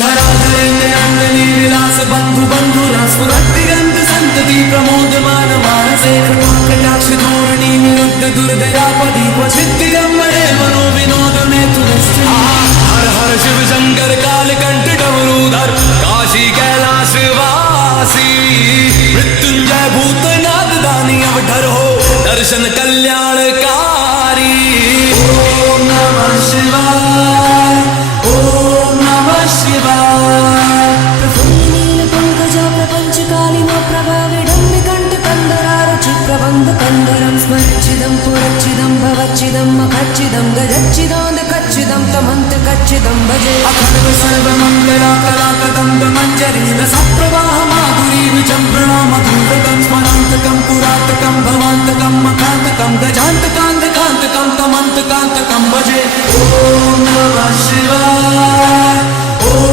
धराधरेन्द्र नंदनी विलास बंधु बंधुरा स्फुरद्दिगंत संतति प्रमोदमान मानसे कटाक्ष धोरणी निरुद्ध दुर्दयापदी क्वचित् दिगंबरे मनो विनोद में तुलसी हर हर शिव शंकर काल कंठ डमरूधर काशी कैलाश वासी मृत्युंजय भूतनाथ दानी अवधर हो दर्शन कल्याणकारी। ओम नमः शिवाय ओम नमः शिवाय। प्रफुल्लीनीलपङ्कजा प्रपञ्चकालिनो प्रभाविडम्बिकण्ठकन्दरारुचिप्रबन्धकन्दरं स्मरच्चिदं पुरच्चिदं भवच्चिदं मखच्चिदं गजच्चिदान्दकच्चिदं तमन्तकच्चिदं भजे। अखण्ड सर्वमङ्गलाकलाकदम्ब मञ्जरीन सप्रवाह माधुरी विचम्रणा मधुरतं स्मरान्तकं पुरातकं भवान्तकं मखान्तकं गजान्तकान्तकान्तकं तमन्तकान्तकं भजे। ओम नमः शिवाय